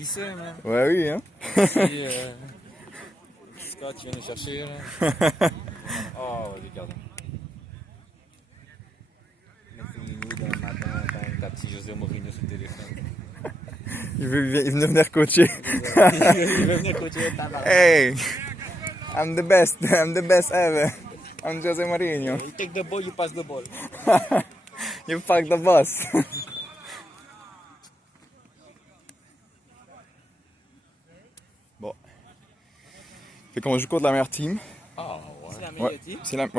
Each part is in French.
qui c'est, man? Ouais, oui, hein? Puis, Scott, tu viens nous chercher, là. Oh, regarde. Nous, demain matin, ta petite José Mourinho sur le téléphone. Il veut venir coacher. Il veut venir coacher ta barre. Hey! I'm the best ever. I'm Jose Mourinho. You take the ball, you pass the ball. You fuck the boss. Bon. Fait qu'on joue contre la meilleure team. Ah, ouais. C'est la meilleure Ouais, team.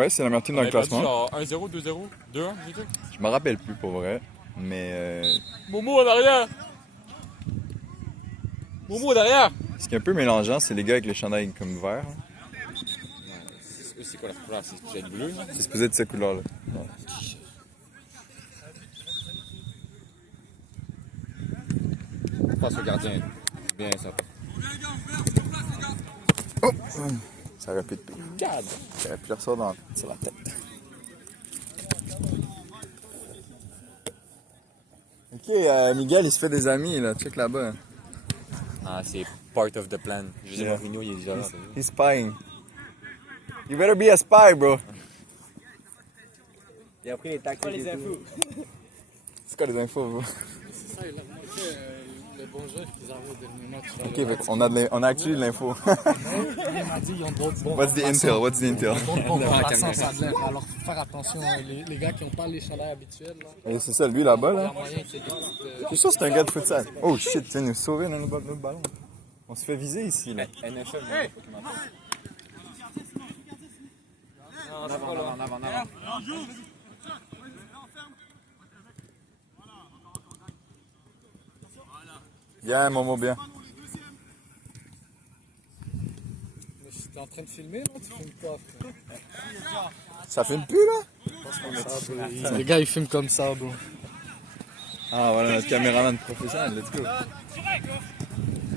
c'est la meilleure team dans le classement. Genre 1-0, 2-0, 2-1, j'ai dit. Je me rappelle plus pour vrai. Mais Momo en arrière! Momo derrière! ce qui est un peu mélangeant, c'est les gars avec les chandails comme verts. C'est quoi la couleur? C'est peut-être bleu, là? C'est supposé être cette couleur-là. Passe au gardien. Bien, ça. Oh! Ça aurait pu être pire. Garde! Ça aurait pu leur sortir sur la tête. Ok, Miguel, il se fait des amis, là. Check là-bas. Ah, c'est part of the plan. José Yeah. Mourinho, il est déjà là. He's spying. You better be a spy, bro. Il a pris les tactiques. Les infos. C'est quoi les infos, bro? C'est ça, il a montré le bon jeu qu'ils avaient au dernier match. Ok, fait on a actually de l'info. Il m'a dit qu'ils ont d'autres bons What's the intel? What's the intel? D'autres bons remplaçants, ça a l'air. Alors, faut faire attention, les gars qui n'ont pas les chandails habituels. Là. Et c'est ça, lui là-bas, Il y a là. moyen que Je suis sûr que c'est un gars de futsal. Oh shit, tu viens nous sauver dans notre ballon. On se fait viser ici, là. NFL, en avant. Bien, Momo, bien. Mais si t'es en train de filmer, non, tu filmes pas. Frère. Ça filme plus, là? Les gars, ils filment comme ça, bro. Ah, voilà, notre caméraman professionnel, let's go.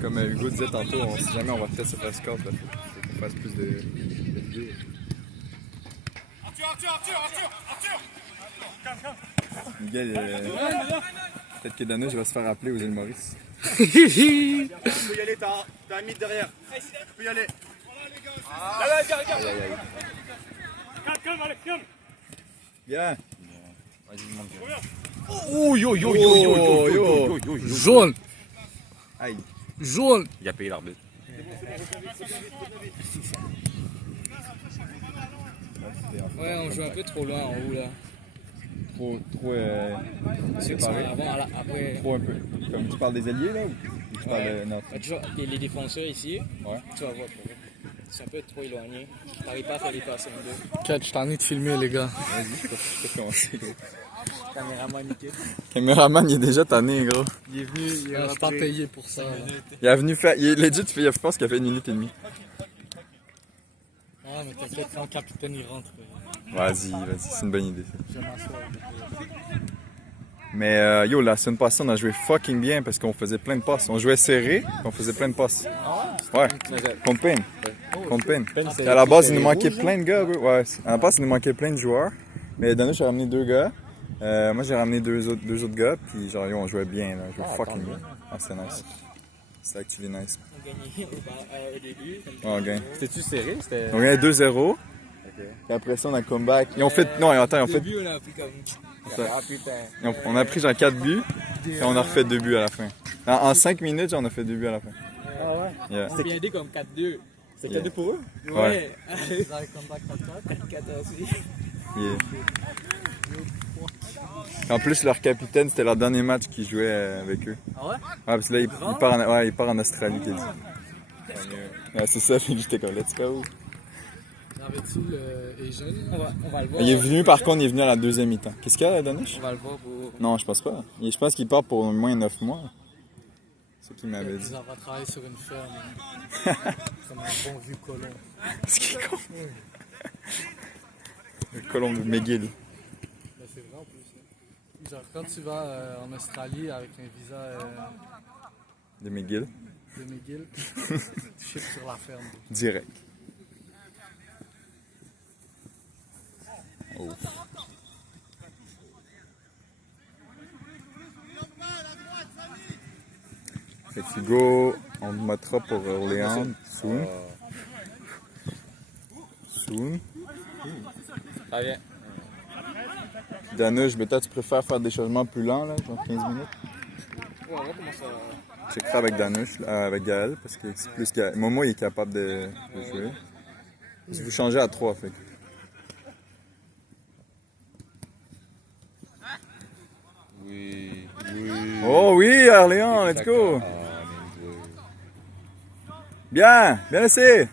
Comme Hugo disait tantôt, on sait jamais on va peut-être se faire score, là. Faut qu'on fasse plus de vidéos. Miguel, peut-être que Danush va se faire appeler aux îles Maurice. Tu peux y aller, t'as un mythe derrière. Tu peux y aller. Bien. Vas-y, monte. Oh, yo. Jaune! Aïe. Jaune! Il a payé l'arbitre. Ouais, on joue un peu trop loin en haut, là. Trop, Ceux qui sont séparé. avant, après. Trop un peu. Comme tu parles des alliés, là, ou tu parles de notre? Toujours les défenseurs ici, Ouais. tu vas voir. C'est un peu trop éloigné. T'arrives pas à faire les passes en deux. Kat, je t'en ai de filmer, les gars. Vas-y, je peux commencer, gros. Caméraman nickel. Caméraman, il est déjà tanné, gros. Il est venu, il est Je suis pas rentré. payé pour ça. Là. Il est venu faire. Il est legit, je pense qu'il a fait 1 minute et demie. Ah, mais t'inquiète, quand le capitaine il rentre. Vas-y, c'est une bonne idée. Ça. Je m'assois. Mais yo, la semaine passée, on a joué fucking bien parce qu'on faisait plein de passes. On jouait serré, puis on faisait plein de passes. Ouais, contre Payne. Contre Payne. À la base, il nous manquait plein de gars, bro. Ouais, à la base, il nous manquait plein de joueurs. Mais Danush a ramené 2 gars. Moi, j'ai ramené deux autres gars, puis genre, yo, on jouait bien, là. On jouait fucking bien. Ah, c'était nice. C'était actually nice. On gagnait au début. On gagne. C'était-tu serré? C'était. On gagnait 2-0. Et après ça, on a comeback. Ils ont fait. Non, attends, ils ont Au fait. début, on a pris comme. Ah putain. On a pris genre 4 buts. Et on a refait 2 buts à la fin. En 5 minutes, genre, on a fait 2 buts à la fin. Ah ouais? Yeah. On vient aidé comme 4-2. C'est Yeah. cadeau pour eux? Ouais. Ils arrivent comme back 4-4. 14 aussi. Yeah. En plus, leur capitaine, c'était leur dernier match qu'ils jouaient avec eux. Ah ouais? Ouais, parce que là, il part en Australie, qu'il dit. Ouais, c'est ça, puis j'étais comme, let's go. Avait-tu le jeune? On va le voir. Il est venu, par contre, il est venu à la deuxième mi-temps. Qu'est-ce qu'il y a, Danush? On va le voir pour. Non, je pense pas. Je pense qu'il part pour au moins 9 mois. C'est ce qu'il m'avait dit. On va travailler sur une ferme. Comme un bon vieux colon. Ce qui est con. Le colon de McGill. Ben, c'est vrai en plus. Hein. Genre, quand tu vas en Australie avec un visa De McGill. de McGill, tu chiffres sur la ferme. Direct. Oh. Fait que Hugo, on te mettra pour Orléans, soon. Soon. Très bien. Danush, mais toi, tu préfères faire des changements plus lents, là, genre 15 minutes? Ouais, on va commencer à... Checkerai avec Danush, avec Gaël, parce que c'est plus Gaël. Momo, il est capable de jouer. Si vous changez à 3, fait que... Oui. Oh oui, Orléans, let's go! Bien, bien laissé!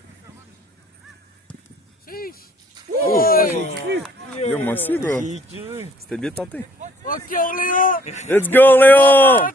Oh, j'ai cru! Yo, moi aussi, bro. C'était bien tenté. Ok, Orléans! Let's go, Orléans!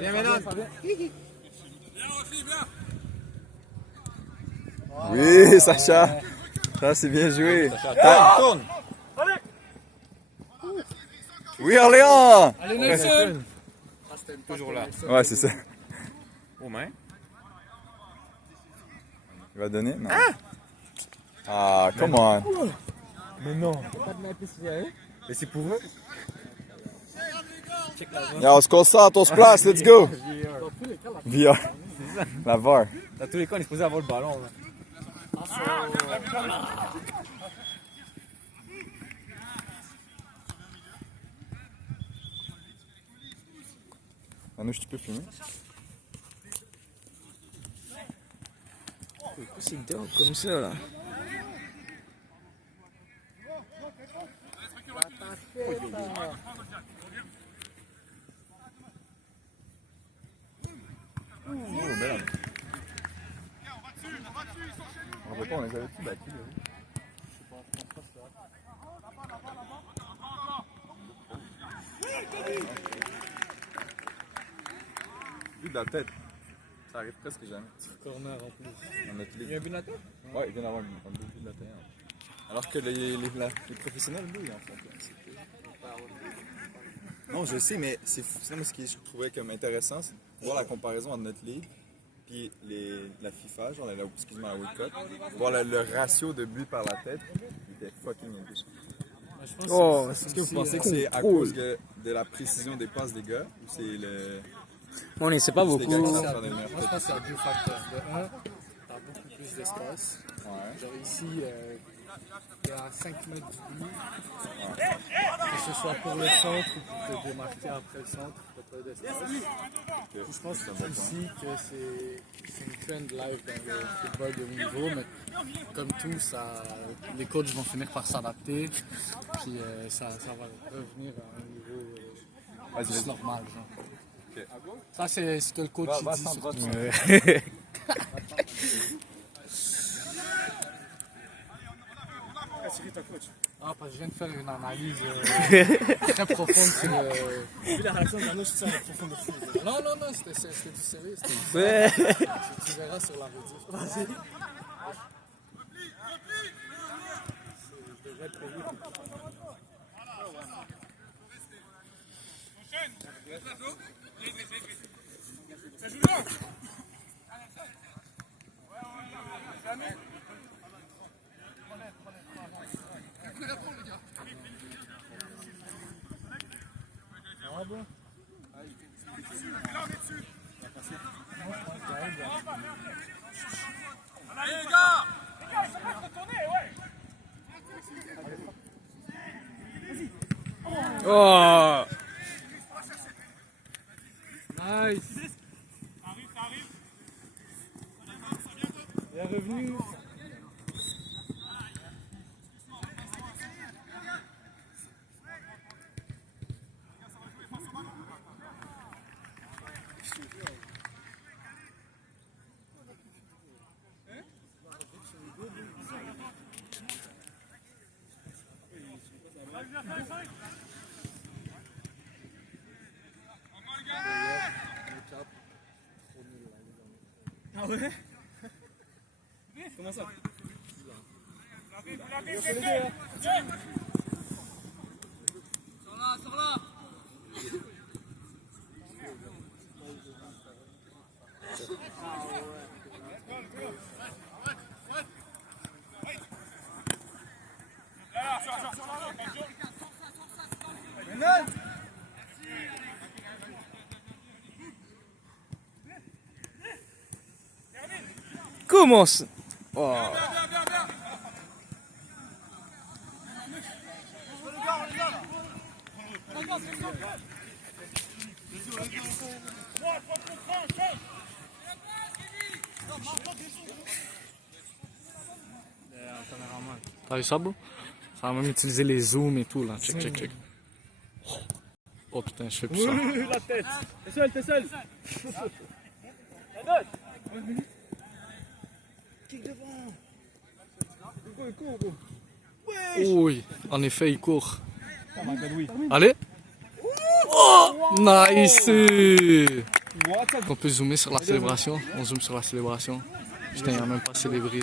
Viens maintenant. Oui, Sacha! Ça, c'est bien joué. Tourne. Oui, Orléans! Allez, Nelson! Toujours là. Ouais, c'est ça. Aux mains. Il va donner? Non. Ah, come on. Mais non. Mais c'est pour eux. Yeah, on se concentre, on se place, let's go! VR. La VAR. Dans tous les cas, on est supposé avoir le ballon. Là. Manouche, tu peux filmer? C'est dingue comme ça là. On veut pas, on les avait tous battus. Vu de la tête, ça arrive presque jamais. Corner en plus. Dans notre Il y a ligue. un but de la tête? Ouais, il vient d'avoir un beau but de la tête. Alors que les professionnels, lui, ils en font plein. Non, je sais, mais c'est fou. Non, mais ce que je trouvais comme intéressant, c'est de voir la comparaison entre notre ligue puis la FIFA, genre excuse-moi, la World Cup. Voir le ratio de buts par la tête, il était fucking impressionnant. Je pense Oh, Est-ce que vous pensez que c'est à cause de la précision des passes des gars ou c'est le. On ne sait pas c'est les gars qui beaucoup. savent faire des meilleures Moi, je têtes? pense qu'il y a deux facteurs. De un, t'as beaucoup plus d'espace. Ouais. Genre ici, t'es à 5 mètres du but. Que ce soit pour le centre ou pour te démarquer après le centre, t'as pas d'espace. Puis je pense aussi que c'est une trend live dans le football de haut niveau, mais comme tout, les coachs vont finir par s'adapter, puis ça va revenir à un niveau plus normal. Genre. Ok. Ça, c'est ce que le coach Va, dit. Sandra, surtout. Ah, parce que je viens de faire une analyse très profonde sur le. Vu la réaction de Dano, je suis sûr, elle est profonde de fou. Non, c'était du sérieux. Ouais. Tu verras sur la rediff. Vas-y. Je devrais être payé pour Oh. Nice. Il est revenu. Ah ouais? Comment ça? Comment ça? Oh. T'as vu ça, bro? Ça va même utiliser les zooms et tout, là. Check, check, check. Oh putain, je fais plus ça. La tête. T'es seul. Oui, en effet, il court. Allez. Oh, nice. On peut zoomer sur la célébration. On zoome sur la célébration. Putain, il a même pas célébré.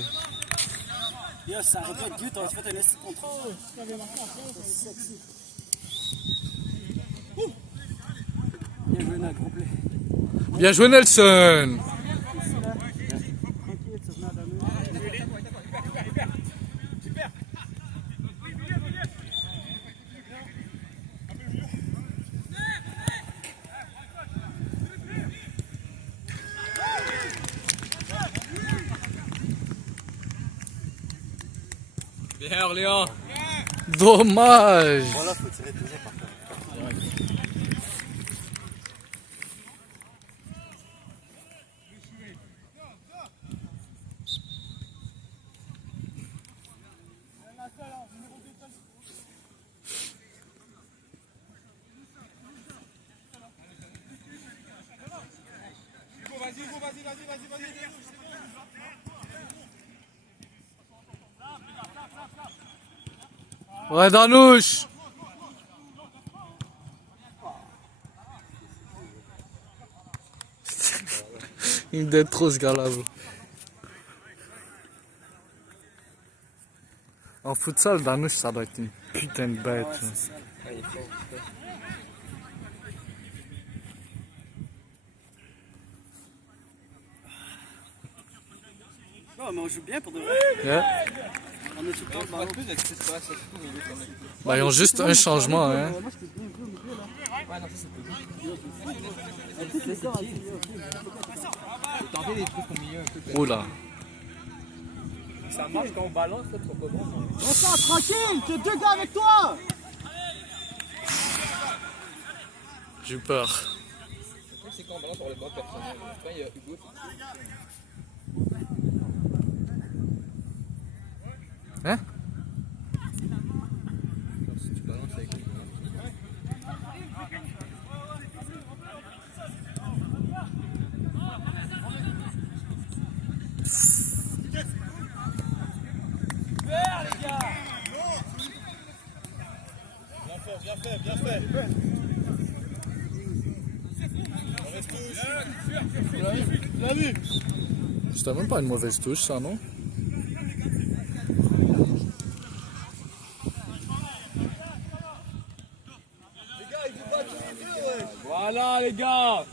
Yo, c'est un repas de but, on va se faire un essai contrôle. Bien joué, Nel, complet. Bien joué, Nelson. Bien, Orléans. Dommage. Voilà, faut tirer toujours par terre. Ouais, Danouche. Il me donne trop ce gars-là, bro. En futsal, Danouche, ça doit être une putain de bête. Non, mais on joue bien pour de vrai. Ouais. On est tout le temps dans Plus avec ce qui se passe, c'est tout, mais comme Bah, ils ont juste un changement, hein. Moi, je t'ai bien joué au milieu, là. Ouais, non, ça c'est C'est tenter des trucs au milieu un peu. Oula. Ça marche quand on balance, ça, c'est pas bon. Attends, tranquille, t'as deux gars avec toi. J'ai eu peur. Le truc, c'est quand on balance sur le bas personnel. Quand il y a Hugo, Hein? si tu balances avec lui. Bien fait. Bien vu. C'était même pas une mauvaise touche, ça, non? Voilà, les gars.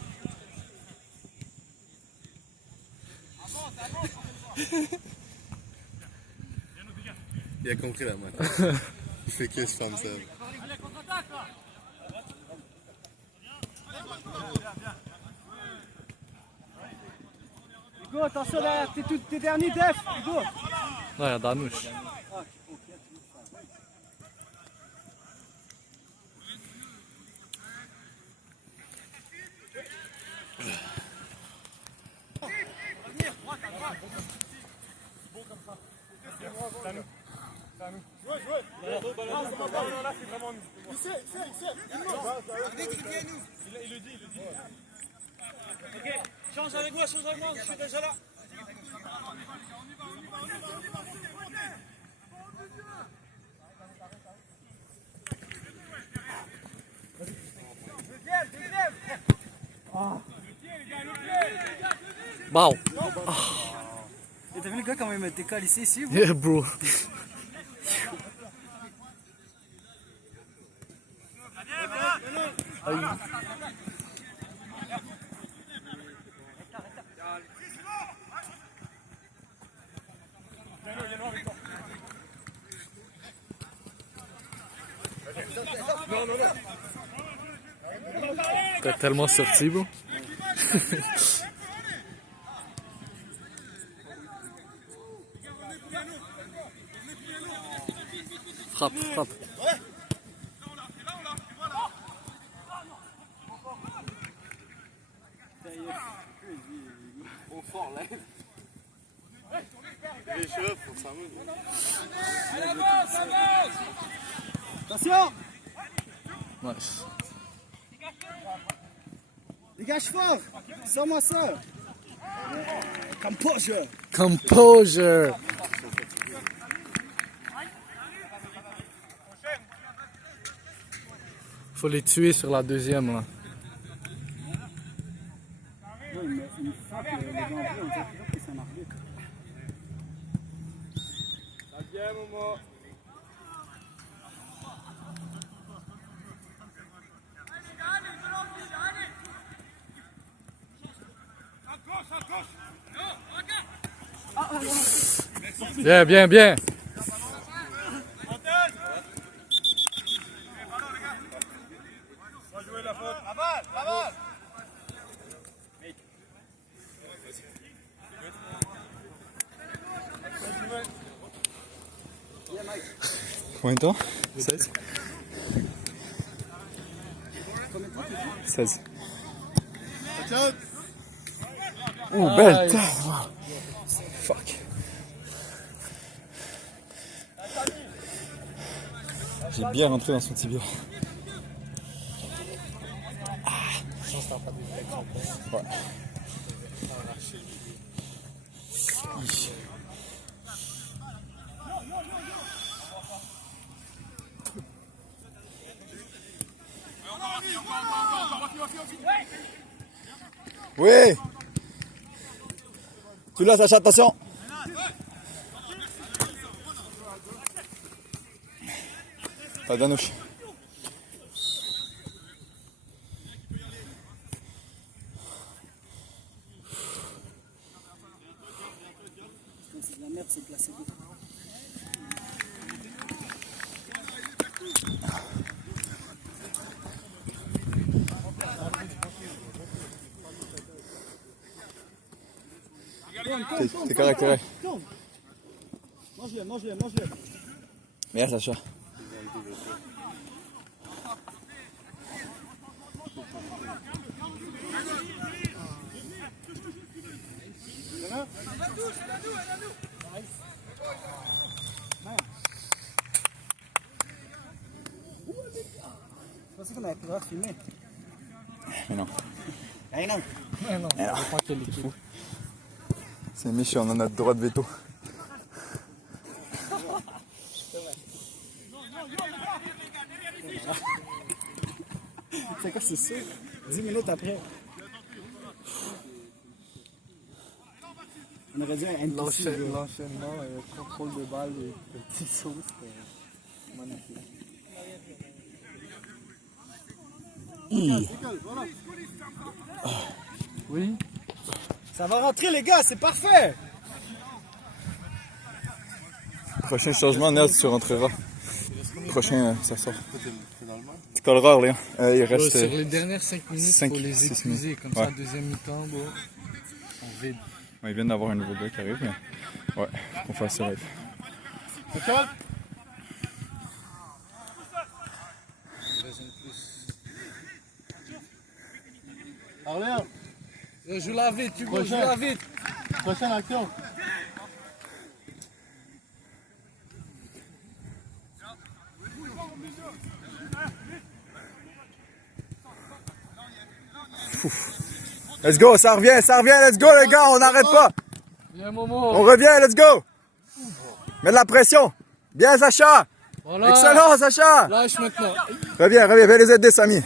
Il a compris la main. Il fait que se ferme ça. Hugo, attention derrière, t'es dernier def, Hugo. Ouais, y'a Danouche. Change avec moi, je suis déjà là. Wow. Et t'as vu le gars comment il m'a décalissé ici? Yeah, bro. T'as tellement sorti, bro. Frappe, frappe. Les cheveux, faut ça move. Attention! Nice. Dégage fort! Sors-moi ça! Composure! Composure! Faut les tuer sur la deuxième, là. Il frappe les gens en bleu, on dirait toujours que c'est un arbitre. Bien, Momo. Bien, bien, bien. Combien de temps? 16. 16. Oh, belle tête! Fuck. J'ai bien rentré dans son tibia. Ouais. Oui! Tu l'as, Sacha, attention! Pas Danouche. C'est de la merde, c'est placebo. C'est correct, correct. Mange-le, mange-le, mange-le. Merci, Sacha. Je pensais qu'on avait plus le droit de filmer. Mais non. Eh non! Mais non, Alors, je crois qu'elle est fou. C'est méchant, on en a le droit de veto. C'est quoi, c'est ça? 10 minutes après. On aurait dû un NPC. L'enchaînement, contrôle de balle et petit saut, c'était magnifique. Oui. Ça va rentrer, les gars, c'est parfait! Prochain changement, Nels, tu rentreras. Prochain, ça sort. Tu colleras, Léon. Il reste. Sur les dernières 5 minutes, il 5, faut les 6 épuiser. minutes. Comme ça, Ouais. deuxième mi-temps, bon, on vide. Ouais, ils viennent d'avoir un nouveau gars qui arrive, mais. Ouais, faut qu'on fasse ça. Ouais. Arléon, Joue la vite, Hugo, joue la vite. prochaine action. Let's go, ça revient, let's go, les gars, on n'arrête pas. Bien, Momo. On revient, let's go. Mets de la pression. Bien, Sacha. Voilà. Excellent, Sacha. Lâche maintenant. Reviens, viens les aider, Samy.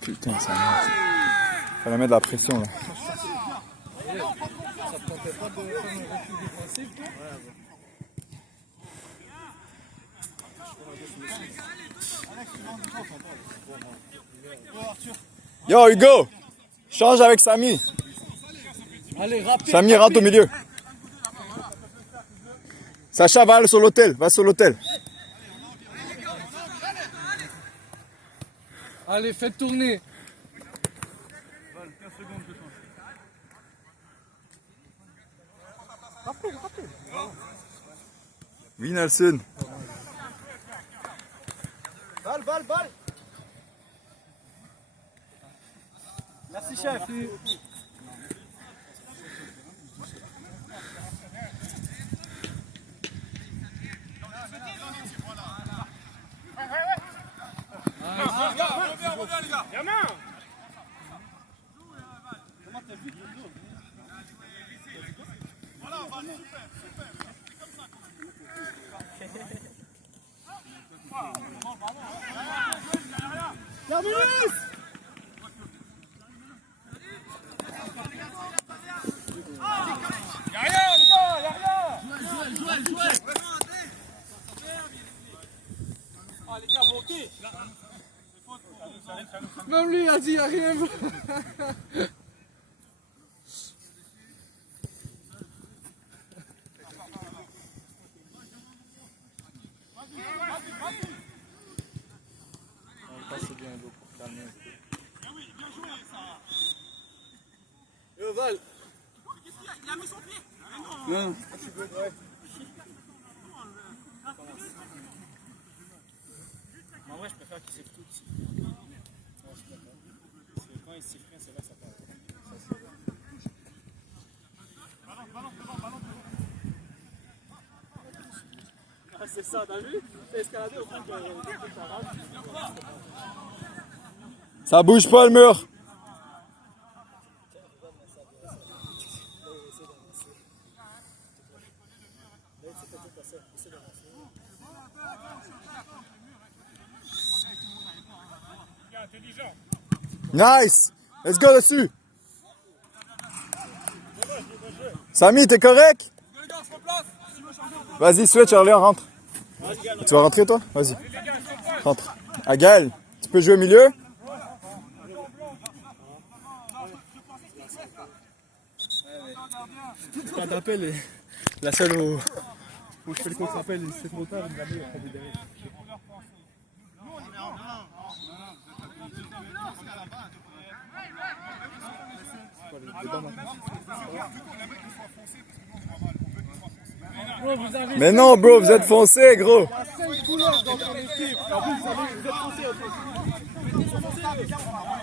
Putain, ça merde. Fallait mettre de la pression, là. Ça te tentait pas de faire un recul défensif, toi? Yo, Hugo! Change avec Samy. Allez, rapide. Samy, rentre au milieu. Sacha, va sur l'hôtel. Va sur l'hôtel. Allez, faites tourner. Oui, Nelson. Balle. Merci, chef. Reviens, les gars. Terminus. Y'a rien, les gars, y'a rien. Jouez. Ah, les gars, montez. Même lui a dit, y'a rien. Yo, Val. Il a mis son pied. Non. En vrai, je préfère qu'il siffle tout ici. Parce que quand il siffle rien, c'est là que ça part. Ah, c'est ça, t'as vu? T'as escaladé au point que Ça bouge pas le mur. Nice! Let's go dessus! Samy, t'es correct? Vas-y, switch, Orléans, rentre. Tu vas rentrer, toi? Vas-y. Rentre. Agal, tu peux jouer au milieu? Quand t'appelles, la seule où je fais le contre-appel, c'est trop tard, il va mieux, on est derrière. Mais non, bro, vous êtes foncé, gros. Il y a 5 couleurs dans ton équipe. En plus, vous êtes foncé.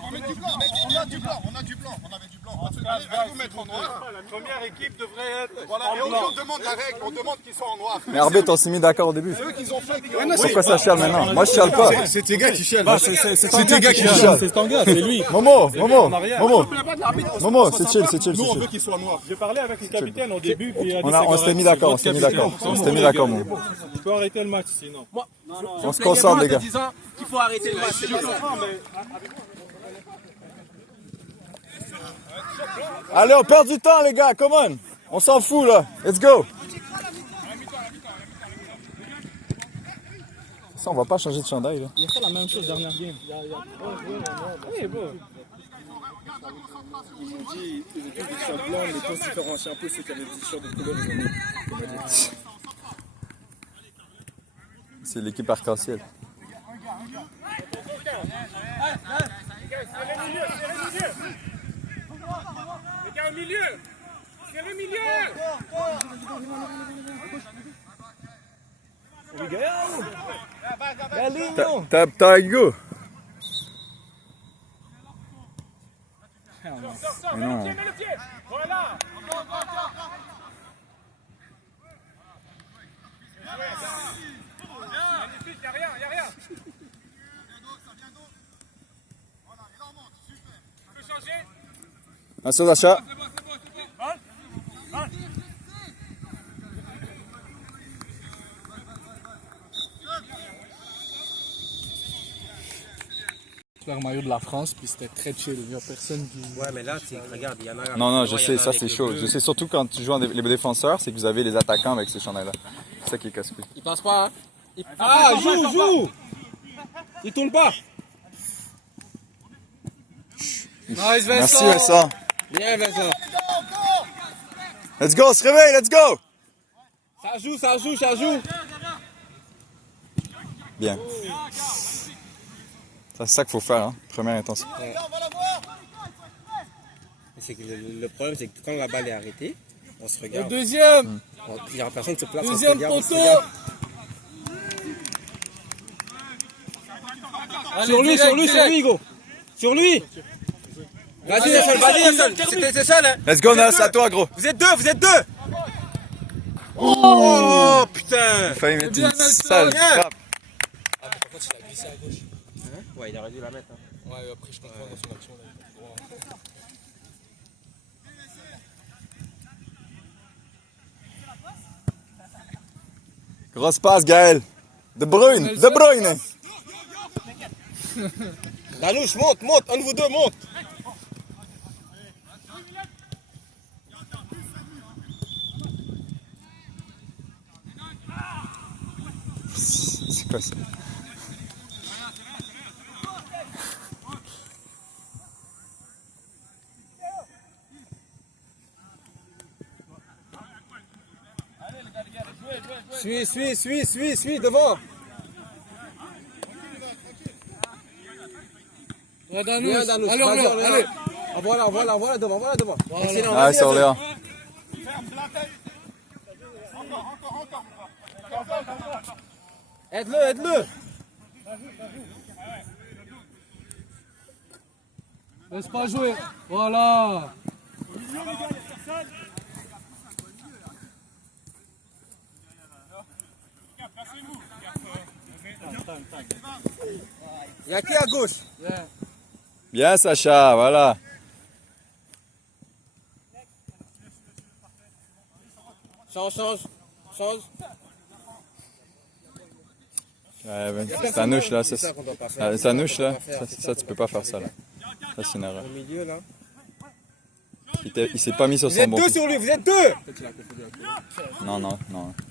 On a du blanc, on avait du blanc. Allez, vous mettre en noir. La première équipe devrait être. Voilà, et on demande la règle, on demande qu'ils soient en noir. Mais arbitre, on s'est mis d'accord au début. C'est eux qui ont fait. Pourquoi ça chiale maintenant? Moi, je chiale pas. C'est tes gars qui chialent. C'est tes gars qui chialent. C'est Stanga, c'est lui. Momo, c'est chill, c'est chill, Nous, c'est on veut chill. qu'ils soient noirs. J'ai parlé avec le capitaine au début, puis il a dit On s'était mis d'accord, on s'était mis d'accord, mon. Il faut arrêter le match, sinon. On se concentre, les gars. disant qu'il faut arrêter le match. Allez, on perd du temps, les gars, come on. On s'en fout, là. Let's go. Ça, on va pas changer de chandail, là. Il a fait la même chose dernière game. Oui, bon. Ils m'ont dit, ils ont tous des t-shirts blancs, mais quand ils différencient un peu ceux qui avaient des t-shirts de couleur, ils ont mis. C'est l'équipe arc-en-ciel. Les gars, au milieu. Serrez au milieu. T'as Hugo. Mais non. Mets le pied. Voilà. Magnifique, y'a rien. Tu peux changer? Attention d'achat. C'est bon. Le maillot de la France, puis c'était très chill. Il n'y a personne qui. Ouais, mais là, regarde, il y en a. Non, je sais, ça c'est chaud. Je sais surtout quand tu joues les défenseurs, c'est que vous avez les attaquants avec ces chandails-là. C'est ça qui est casse-couille. Il passe pas, hein? Ah, joue! Il tourne pas. Nice, Merci Vincent. Bien, Vincent. Let's go, on se réveille, let's go. Ça joue, ça joue, ça joue. Bien. C'est ça qu'il faut faire, hein. Première intensité. C'est que le problème, c'est que quand la balle est arrêtée, on se Le regarde. deuxième. Il y a personne qui se place. Deuxième on se poteau. regarde. Sur lui, Hugo. Sur lui. Vas-y, Nelson. C'est seul, hein. Let's go, Nas, à toi, gros. Vous êtes deux. Oh, putain. Il fallait mettre bien, une Nelson. sale Bien. frappe. Ah, mais par contre, il a glissé à gauche. Ouais, il aurait dû la mettre. Hein. Ouais, après, je comprends dans son action. Là, il était droit. Grosse passe, Gaël. De Bruyne. Danouche, monte. Un de vous deux, monte. C'est quoi ça? Suis, devant. Ouais, Bien, Danouche. Danouche. Allez, Vas-y, Orléans, allez. Voilà devant. Excellent. Ah, c'est Orléans. Aide-le. Laisse pas jouer. Voilà. Il y a qui à gauche? Bien. Bien, Sacha, voilà. Change. Ouais, ben, Tanouche, là, C'est ça qu'on doit pas faire. Tanouche, là, ça, tu peux pas faire ça, là. Ça, c'est une erreur. Au milieu, là. Il s'est pas mis sur Vous son êtes bon deux pied. sur lui, vous êtes deux. Non,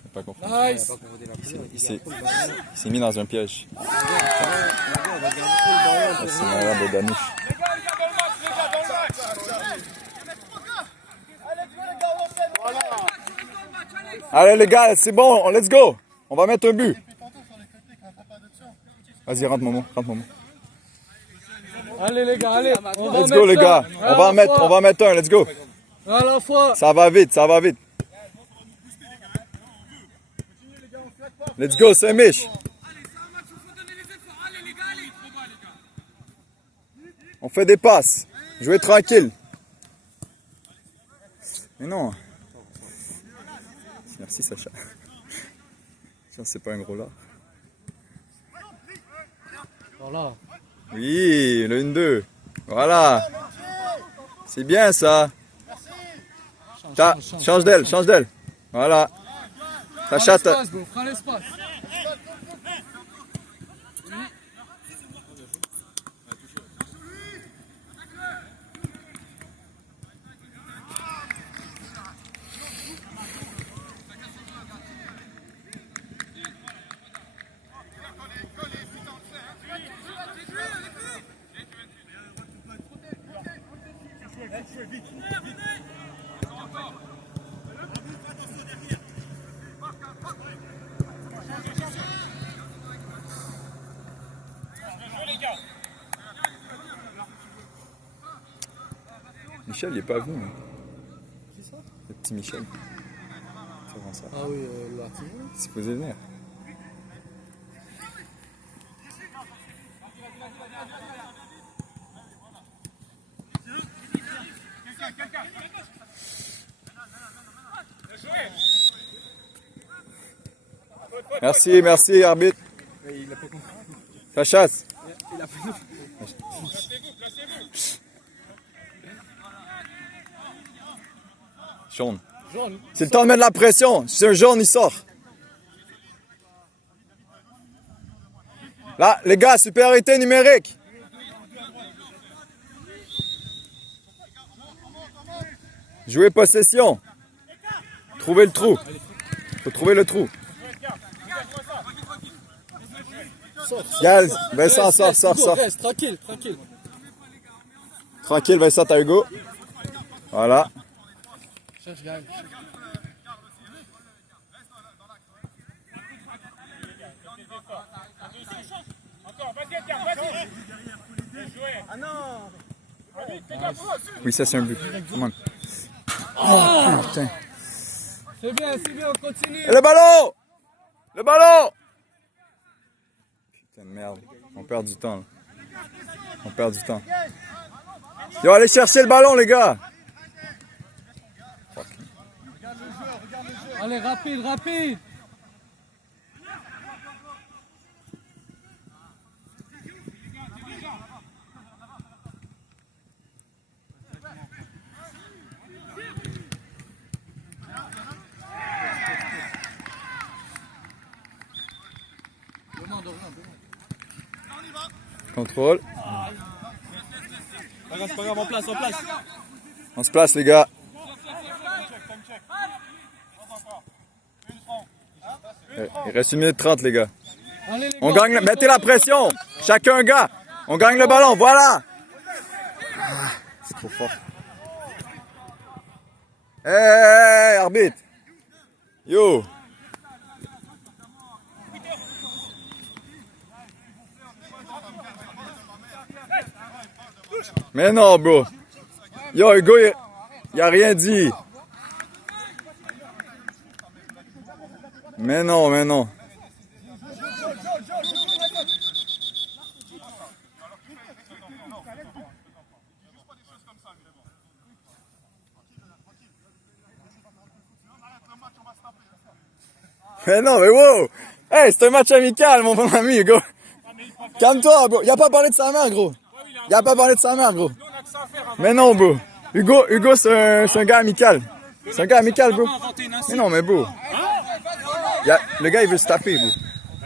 j'ai pas compris. Nice. Il s'est mis dans un piège. Ça, c'est une erreur de Danouche. Allez les gars, c'est bon, let's go. On va mettre un but. Vas-y, rentre Momo. Allez les gars, allez. On va Let's go les mettre gars. un. On va mettre un, let's go. À la fois. Ça va vite. Let's go, Saint-Mich. On fait des passes. Jouez tranquille. Mais non. Merci Sacha. C'est pas un gros là. Voilà. Oui, le 1-2. Voilà. C'est bien ça. Change d'elle. Voilà. Sacha, Prends l'espace, bro. Prends l'espace. Michel, il est pas venu. Qui ça? Le petit Michel. Ça. Ah oui, l'artillerie. C'est supposé venir. Merci, arbitre. Ça chasse. Jaune. C'est le temps de mettre de la pression. Si c'est un jaune, il sort. Là, les gars, supériorité numérique. Jouer possession. Trouvez le trou. Faut trouver le trou. Gaz, Vincent, sors. Reste, tranquille. Tranquille, Vincent, t'as Hugo. Voilà. Cherche Gaël. Oui, ça c'est un but. Come on. Oh, putain. C'est bien, on continue. Et le ballon! Putain de merde. On perd du temps. Là. Yo, allez chercher le ballon, les gars! Allez, rapide. Contrôle. C'est pas grave, en place. On se place, les gars. Il reste 1 minute 30, les gars. Allez, les On gars, gagne, mettez la pression. Chacun un gars. On gagne le ballon, voilà. C'est trop fort. Hey, arbitre. Yo. Mais non, bro. Yo, Hugo, il a rien dit. Mais non. Mais non, mais wow! Hey, c'est un match amical, mon bon ami, Hugo. Calme-toi, bro. Il a pas parlé de sa mère, gros. Mais non, bro. Hugo, c'est un gars amical. Bro. Mais non, mais bro. Le gars, il veut se taper, bro.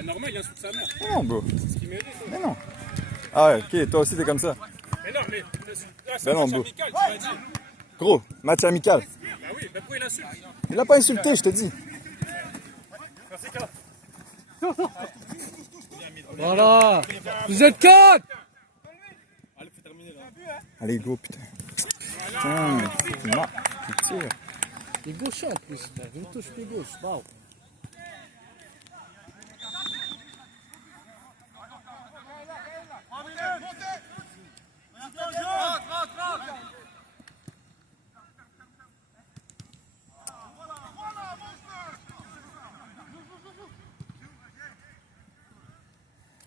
Normal, il insulte sa mère. Mais non, bro. Mais non. Ah ouais, ok, toi aussi, t'es comme ça. Mais non, mais. Ben non, bro. Amical, tu m'as dit. Gros, match amical. Bah oui, mais pourquoi il insulte? Il l'a pas insulté, je te dis. Voilà. Vous êtes 4. Allez, go, putain. Putain, tu tires. Il est gaucher en plus. Il me touche pied gauche. Wow.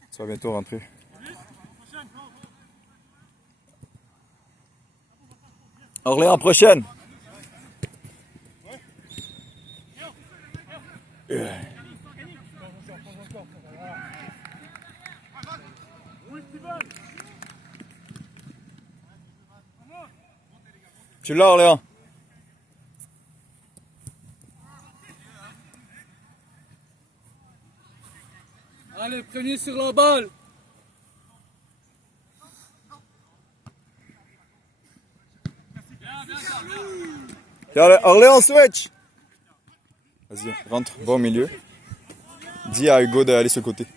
Ça va bientôt rentrer. Orléans prochaine. Tu l'as, Orléans. Allez, premier sur la balle. Orléans switch. Vas-y, rentre, va au milieu. Dis à Hugo d'aller sur le côté.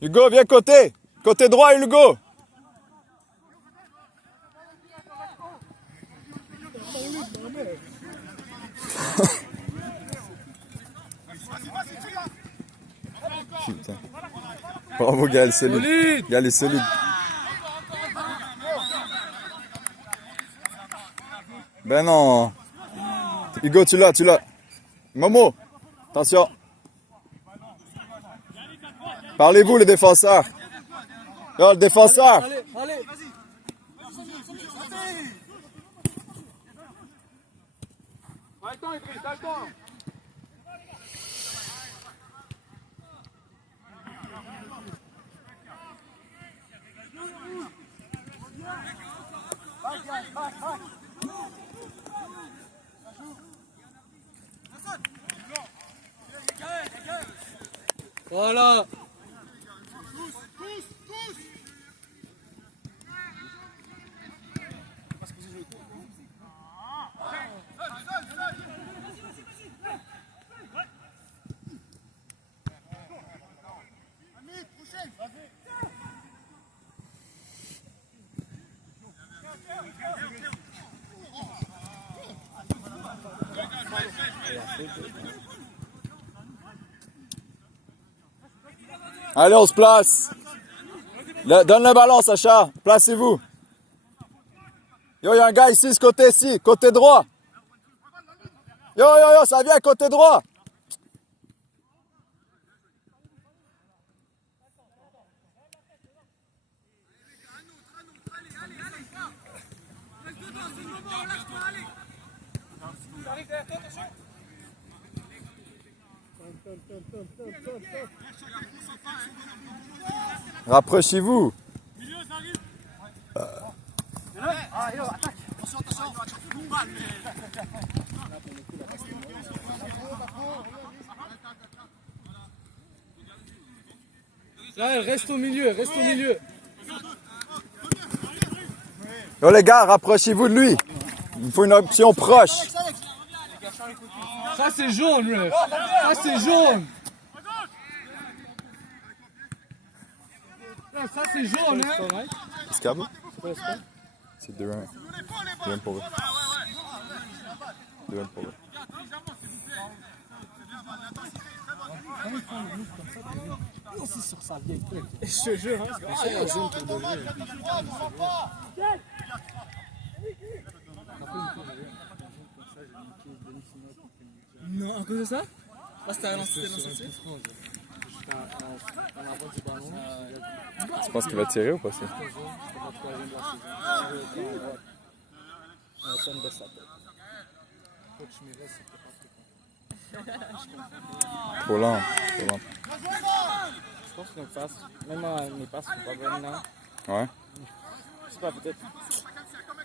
Hugo, viens côté. Côté droit, Hugo. Putain. Bravo, Gaël, solide. Gaël est solide. Ben non. Hugo, tu l'as. Momo, attention. Parlez-vous, les défenseurs. Oh, le défenseur. Allez. Voilà. Allez, on se place. Donne le ballon, Sacha. Placez-vous. Yo, il y a un gars ici, ce côté-ci, côté droit. Yo, ça vient côté droit. Rapprochez-vous. Là, reste au milieu, reste au milieu. Yo les gars, rapprochez-vous de lui. Il faut une option proche. Ça c'est jaune, ref. Ça c'est jaune. Là, ça c'est jaune, hein. Escable? C'est 2-1. 2-1 pour eux. 2-1 pour eux. C'est sur sa vieille tête. Je te jure, hein. C'est un jaune pour de vrai. Non, à cause de ça? Parce que t'as lancé. Tu penses qu'il va tirer ou pas? Trop lent. Je pense que nos passes, même mes passes sont pas bonnes là. Ouais. Je sais pas, peut-être.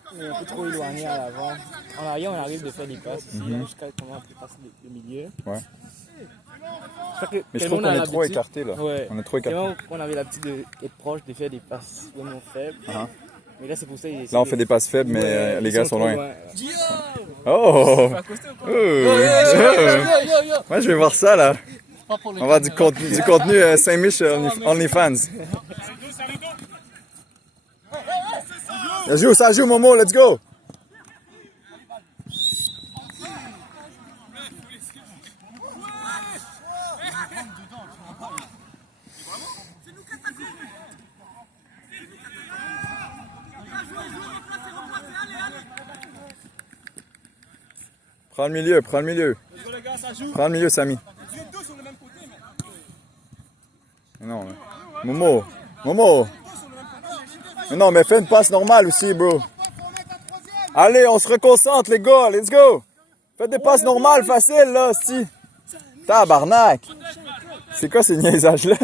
On est un peu trop éloigné à l'avant. En arrière, on arrive de faire des passes. Jusqu'à comment on peut passer le milieu. Ouais. Mais je trouve qu'on est trop écarté là. Ouais. On est trop écarté. On avait l'habitude d'être proche, de faire des passes vraiment faibles. Mais là, c'est pour ça. Là, on fait des passes faibles, mais les gars sont loin. Oh! Moi, je vais voir ça là. On va avoir du contenu Saint-Mich OnlyFans. Ça joue, Momo, let's go! Prends le milieu. Prends le milieu, Samy. Non, Momo. Non, mais fais une passe normale aussi, bro. Allez, on se reconcentre, les gars. Let's go. Faites des passes normales, faciles, là, si. Tabarnak. C'est quoi ces niaisages-là?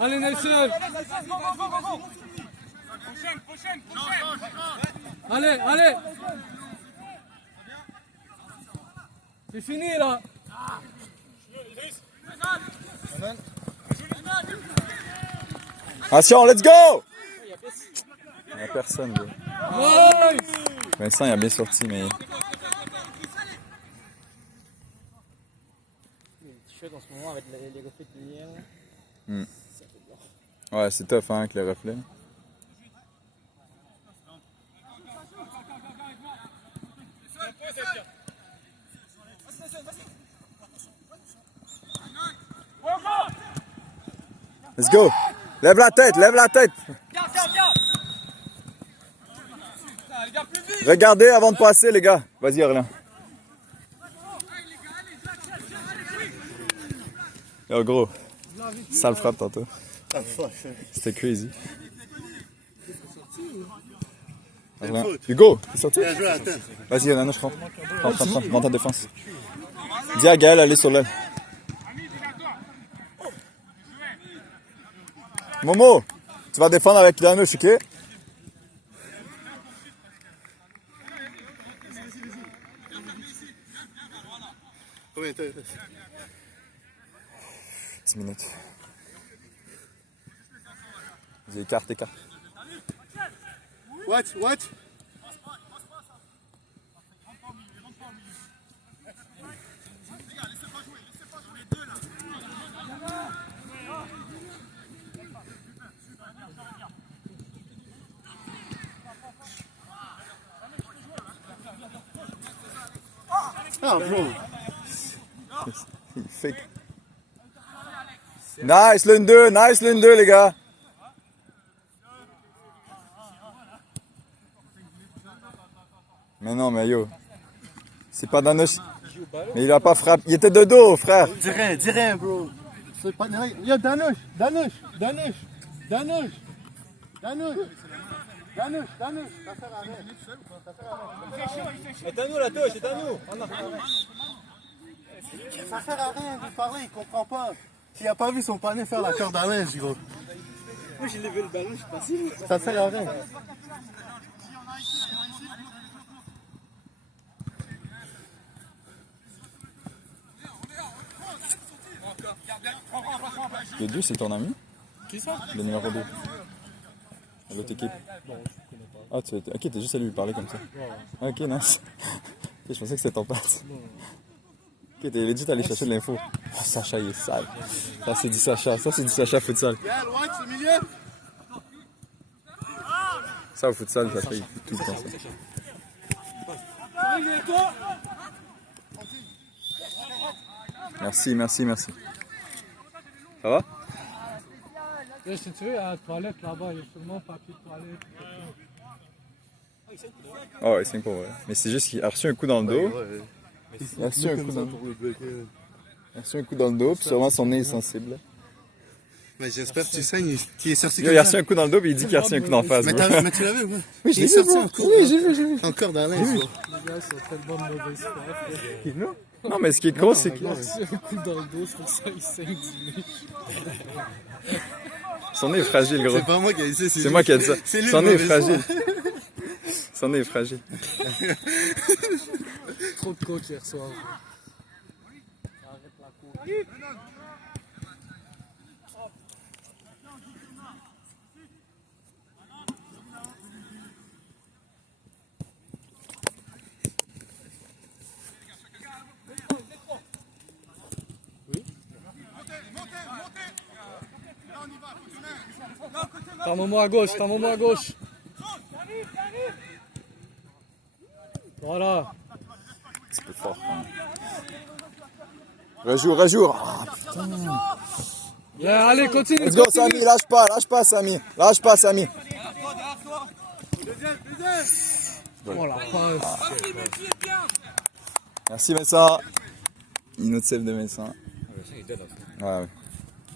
Allez, Nelson. Allez. C'est fini, là. Attention, let's go! Il n'y a personne, là. Vincent, il a bien sorti, mais... Les t-shirts en ce moment avec les reflets de lumière. Ouais, c'est tough, hein, avec les reflets. Let's go! Lève la tête! Regardez avant de passer, les gars. Vas-y, Orlan. Yo, gros. Sale frappe tantôt. C'était crazy. Hugo, t'es sorti? Vas-y, Nana, je rentre. Rentre, dans ta défense. Dis à Gaël, allez sur l'aile. Momo, tu vas défendre avec Danush, ok? Combien de temps? 10 minutes. Vas-y, écarte. What? Ah, bro. Il fake. Nice l'une 2, les gars. Mais non, mais yo. C'est pas Danoche. Mais il a pas frappé. Il était de dos, frère. Dis rien, bro. C'est pas rien. Yo, Danoche, Danoche, Danoche, Danoche, Danoche, Danoche, Danoche. Ça sert à rien. C'est à nous la touche, c'est à nous. Ça sert à rien de parler, il comprend pas. Il a pas vu son panier faire la corde à linge, gros. Moi, j'ai levé le ballon, je suis passé. Ça sert à rien. Le 2, c'est ton ami? Qui ça? Le numéro 2. De l'autre équipe. Ah, ok, t'es juste allé lui parler comme ça. Ok, nice. Ok, je pensais que c'était ton pote. Ok, t'es legit allé chercher de l'info. Oh, Sacha, il est sale. Ça, c'est du Sacha. Ça, c'est du Sacha futsal. Bien, loin de ce milieu. Ça, au futsal, Sacha, il fait tout le temps ça. Merci, merci, merci. Ça va? Et si tu veux, il y a la toilette là-bas, il y a sûrement papier de toilette. Ah ouais, 5 pour vrai. Mais c'est juste qu'il a reçu un coup dans le dos. Il a reçu un coup dans le dos. Il a reçu un coup dans le dos, puis sûrement son nez est sensible. Mais j'espère que tu saignes, qu'il est sorti Yo, il a reçu un coup dans le dos, puis il dit qu'il a reçu un coup dans la face. Mais, bro. mais tu l'as vu, ouais. Oui, je Il est l'ai vu, sorti bro. encore. Oui, j'ai vu. Encore dans linge, bro. Les gars, ils sont tellement de mauvaise foi. Non, mais ce qui est gros, c'est que Il a reçu un coup dans le dos, c'est pour ça qu'il saigne du nez. son nez est fragile, gros. C'est pas moi qui ai dit ça, C'est moi qui ai dit ça. C'est lui Son le nez est mauvais fragile. Son nez est fragile. Trop de coach hier soir. T'as un moment à gauche, t'as un moment à gauche. Voilà. C'est plus fort. Rejoue. Ah, Yeah, allez, continue. let's go, Samy. Lâche pas, Samy. Oh la passe. Merci, Vincent. Une autre save de Vincent. Ouais.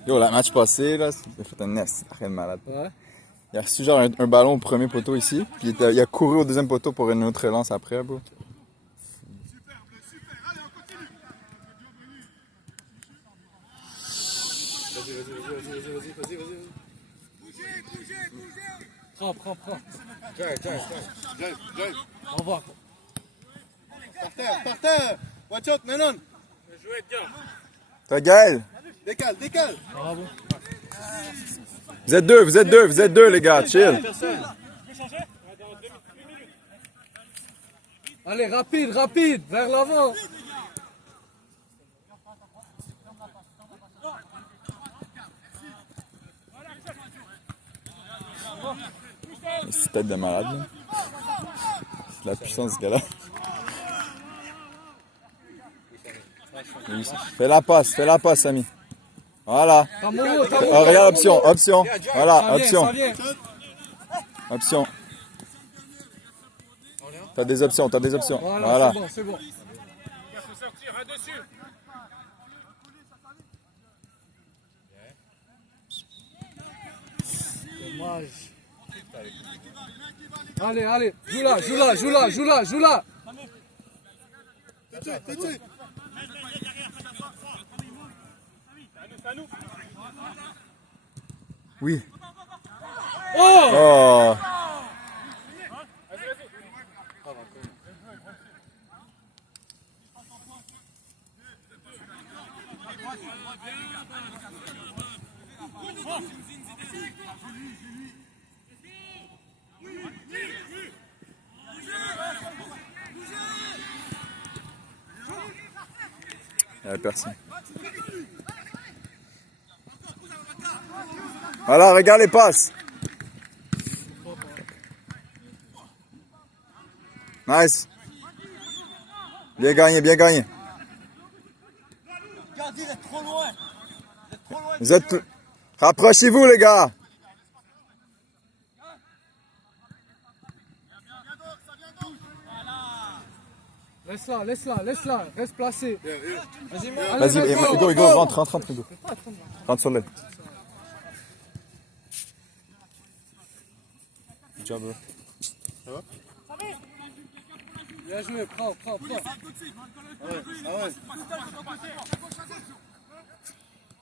Yo, le match passé, là, il a fait un nest. Rien de malade. Ouais. Il a reçu genre un ballon au premier poteau ici, puis il a couru au deuxième poteau pour une autre relance après, bro. Prends. Drive. Au revoir. Par terre. Watch out, Menon. Toi, Gaël, Décale. Bravo. vous êtes deux, les gars, chill. Allez, rapide, vers l'avant. C'est tête de malade, là. C'est de la puissance, ce gars-là. Fais la passe, Samy. Voilà. T'as mon mot, Oh, regarde, option. Voilà, option. T'as des options. Voilà. C'est bon. Dommage. Allez, joue là. Tout de suite. Oui. Oh! Oh. Il n'y avait personne. Voilà, regarde les passes. Nice. Bien gagné, bien gagné. Gardez, il est trop loin. Il est trop loin. Vous êtes... Rapprochez-vous, les gars. Laisse-la, reste placé. Vas-y, Hugo, rentre, Hugo. Rentre sur l'aile. Good job, bro. Bien joué, prends.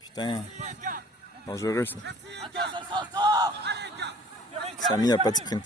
Putain, dangereux ça. Samy a pas de sprint.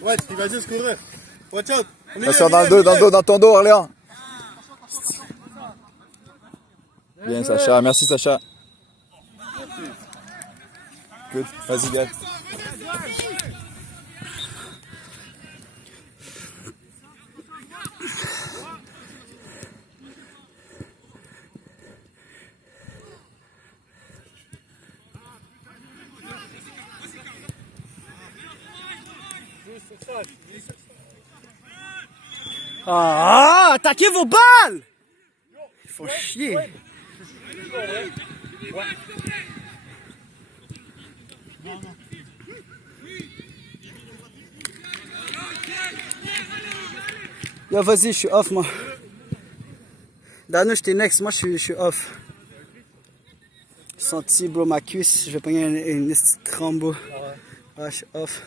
Ouais, il va juste courir. Watch out. Attention dans le dos, dans ton dos, Orléans. Bien, Sacha. Merci, Sacha. Good. Vas-y, gars. Ah, attaquez vos balles! Il faut chier. Yo, vas-y, je suis off, moi. Danush, t'es next. Moi, je suis off. Senti, bro, ma cuisse. Je vais prendre une petite trombo. Ouais, je suis off.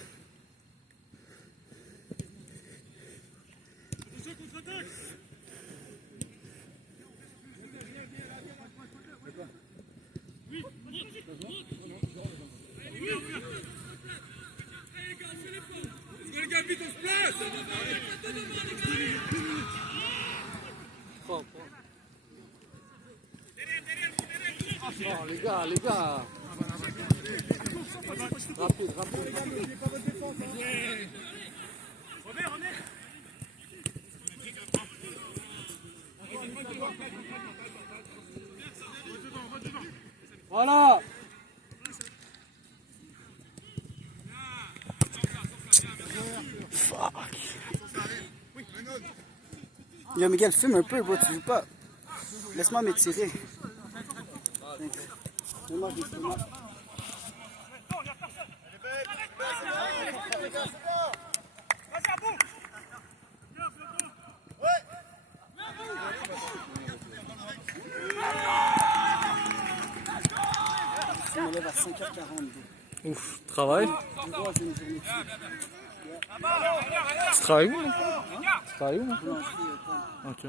Non, les gars. Rapide. Voilà. Fuck. Yo, Miguel, fume un peu, bro, tu joues pas. Laisse-moi m'étirer. Je me lève à 5h40. Ouf, tu travailles? Tu travailles où? Tu travailles où? Ok.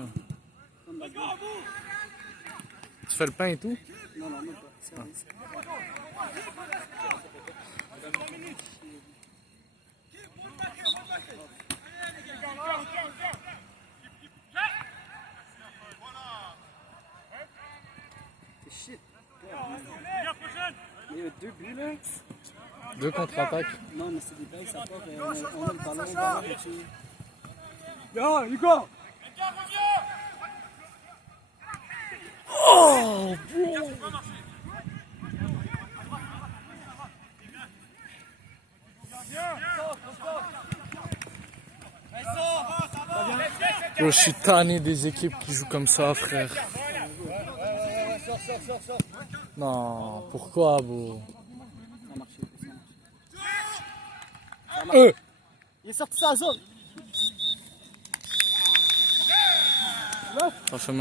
Tu fais le pain et tout? Non, même pas. C'est shit. Il y a 2 buts là. 2 contre-attaques. Non, mais c'est des bails, ça part. On a le ballon, et tu... Yo, Hugo! Oh, bro! Yo, je suis tanné des équipes qui jouent comme ça, frère. Non, pourquoi, bro? Ça marche. Il est sorti de sa zone. Ça fait même